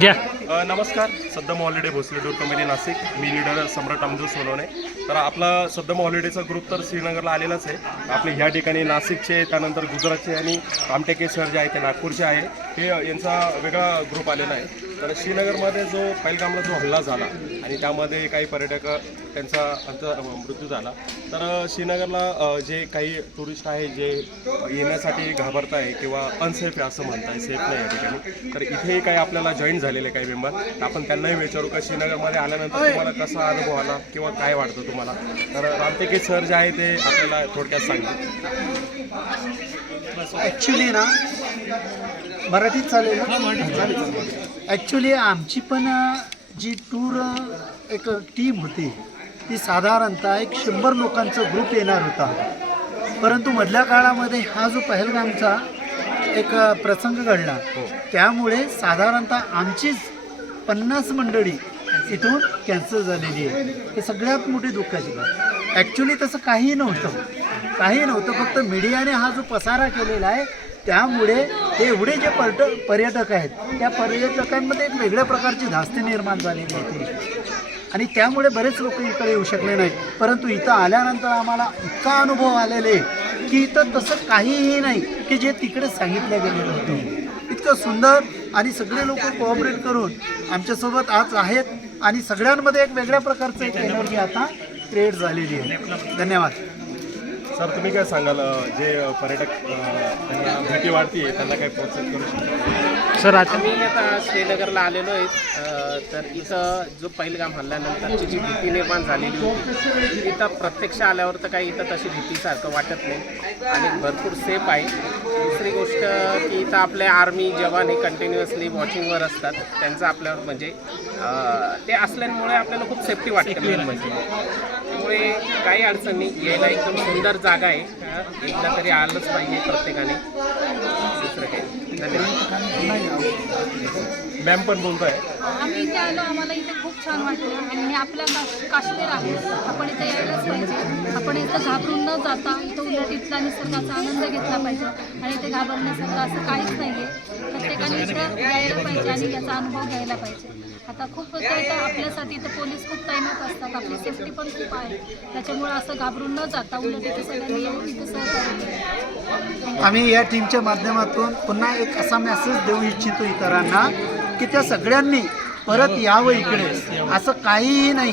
घ्या. अ, नमस्कार Saddam holiday Bhosale tour committee Nashik. मी लीडर सम्राट अमजू सोनवणे. तर आपला सद्दम हॉलिडेचा ग्रुप तर श्रीनगरला आलेलाच आहे. आपले ह्या ठिकाणी नाशिकचे त्यानंतर गुजरातचे आणि आमटेके सर जे आहे ते नागपूरचे आहे. हे यांचा वेगळा ग्रुप आलेला आहे. तर श्रीनगरमध्ये जो पहिलगामला जो हल्ला झाला आणि त्यामध्ये काही पर्यटक त्यांचा मृत्यू झाला. तर श्रीनगरला जे काही टुरिस्ट आहे जे येण्यासाठी घाबरत आहे किंवा अनसेफ आहे असं म्हणताय सेफ नाही या ठिकाणी तर इथेही काही आपल्याला जॉईन झालेले काही मेंबर आपण त्यांनाही विचारू का श्रीनगरमध्ये आल्यानंतर तुम्हाला कसा अनुभव आला किंवा काय वाटतं तुम्हाला? तर रामटेके सर जे आहे ते आपल्याला थोडक्यात सांगतात ॲक्च्युली ना मराठीत चालेल ॲक्च्युली आमची पण जी टूर एक टीम होती ती साधारणतः एक शंभर लोकांचा ग्रुप येणार होता. परंतु मधल्या काळामध्ये हा जो पहलगामचा एक प्रसंग घडला त्यामुळे साधारणतः आमचीच पन्नास मंडळी इथून कॅन्सल झालेली आहे. हे सगळ्यात मोठी दुःखाची बाब. ॲक्च्युली तसं काही नव्हतं. काही नव्हतं. फक्त मीडियाने हा जो पसारा केलेला आहे त्यामुळे हे एवढे जे पर्यट पर्यटक आहेत त्या पर्यटकांमध्ये एक वेगळ्या प्रकारची धास्ती निर्माण झालेली आहे आणि त्यामुळे बरेच लोक इकडे येऊ शकले नाही परंतु इथं आल्यानंतर आम्हाला इतका अनुभव आलेले की इथं तसं काहीही नाही की जे तिकडे सांगितलं गेलेलं होतं. इतकं सुंदर आणि सगळे लोक कोऑपरेट करून आमच्यासोबत आज आहेत आणि सगळ्यांमध्ये एक वेगळ्या प्रकारचं एक एनर्जी आता क्रिएट झालेली आहे. धन्यवाद. सर तुम्ही काय सांगाल जे पर्यटक त्यांना भीती वाढते त्यांना काय प्रोत्साहित करू शकतो? सर आता आम्ही आता श्रीनगरला आलेलो आहे. तर इथं जो पहिलगाम हल्ल्यानंतरची जी भीती निर्माण झालेली होती इथं प्रत्यक्ष आल्यावर तर काही इथं तशी भीतीसारखं वाटत नाही. आणि भरपूर सेफ आहे. दुसरी गोष्ट की इथं आपले आर्मी जवान हे कंटिन्युअसली वॉचिंगवर असतात. त्यांचं आपल्यावर म्हणजे ते असल्यामुळे आपल्याला खूप सेफ्टी वाटते. मेन म्हणजे त्यामुळे काही अडचण नाही. यायला एकदम सुंदर जागा आहे. एकदा तरी आलंच पाहिजे प्रत्येकाने दुसरं काही नाही. धन्यवाद मॅम पण बोलताय. आम्ही इथे आलो आम्हाला इथे खूप छान वाटलं. आणि हे आपलं काश्मीर आहे. आपण इथे यायलाच पाहिजे. आपण इथं घाबरून न जाता इथं उलट इथला निसर्गाचा आनंद घेतला पाहिजे. आणि इथे घाबरण्यासारखं असं काहीच नाही आहे प्रत्येकाने इथं यायला पाहिजे आणि याचा अनुभव घ्यायला पाहिजे. आता खूप काही आपल्यासाठी इथं पोलीस खूप तैनात असतात. आपली सेफ्टी पण खूप आहे. त्याच्यामुळे असं घाबरून न जाता उलट इथे सगळ्यांनी येऊन इथे सहकार्य आम्ही या टीमच्या माध्यमातून पुन्हा एक असा मेसेज देऊ इच्छितो इतरांना की त्या सगळ्यांनी परत यावं इकडे. असं काहीही नाही.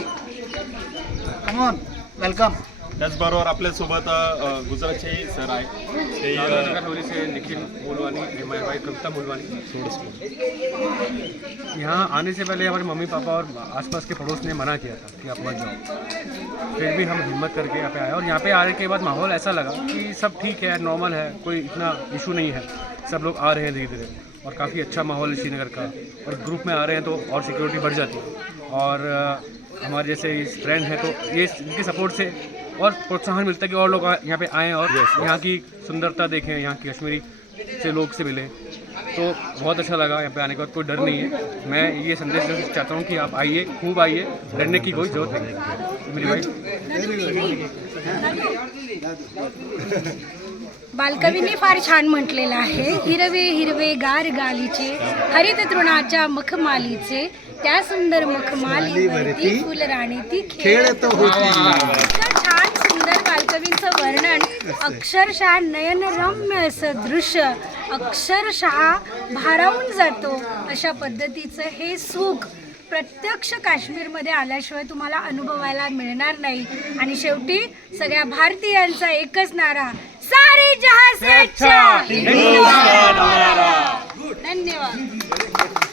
कमॉन वेलकम त्याचबरोबर आपल्यासोबत गुजरातचे सर आहे ते से निखिल मोलवानी हमारे भाई कविता मोलवानी. यहाँ आने से पहले हमारे मम्मी पापा और आसपास के पड़ोस ने मना किया था कि आप मत जाओ। फिर भी हम हिम्मत करके यहाँ पे आए और यहाँ पे आने के बाद माहौल ऐसा लगा कि सब ठीक है नॉर्मल है कोई इतना इशू नहीं है। सब लोग आ रहे हैं धीरे धीरे और काफ़ी अच्छा माहौल है श्रीनगर का। और ग्रुप में आ रहे हैं तो और सिक्योरिटी बढ़ जाती है। और हमारे जैसे फ्रेंड हैं तो ये इनके सपोर्ट से और प्रोत्साहन मिलता है कि और लोग यहाँ पे आएँ और यहाँ की सुंदरता देखें यहाँ की कश्मीरी से लोग से मिलें। तो बहुत अच्छा लगा यहाँ पे आने के बाद कोई डर नहीं है। मैं ये संदेश देना चाहता हूँ कि आप आइए खूब आइए डरने की कोई ज़रूरत नहीं। मेरी भाई बालकवींनी फार छान म्हटलेलं आहे. हिरवे हिरवे गार गालीचे हरित तृणाच्या मखमालीचे त्या सुंदर मखमालीवरती फुलराणी ती खेळत होती. इतकं छान सुंदर बालकवींचं वर्णन. अक्षरशः नयनरम्य असं दृश्य. अक्षरशः भारावून जातो अशा पद्धतीचं हे सुख प्रत्यक्ष काश्मीरमध्ये आल्याशिवाय तुम्हाला अनुभवायला मिळणार नाही. आणि शेवटी सगळ्या भारतीयांचा एकच नारा सारी जहां से अच्छा। हिंदुस्तान हमारा धन्यवाद।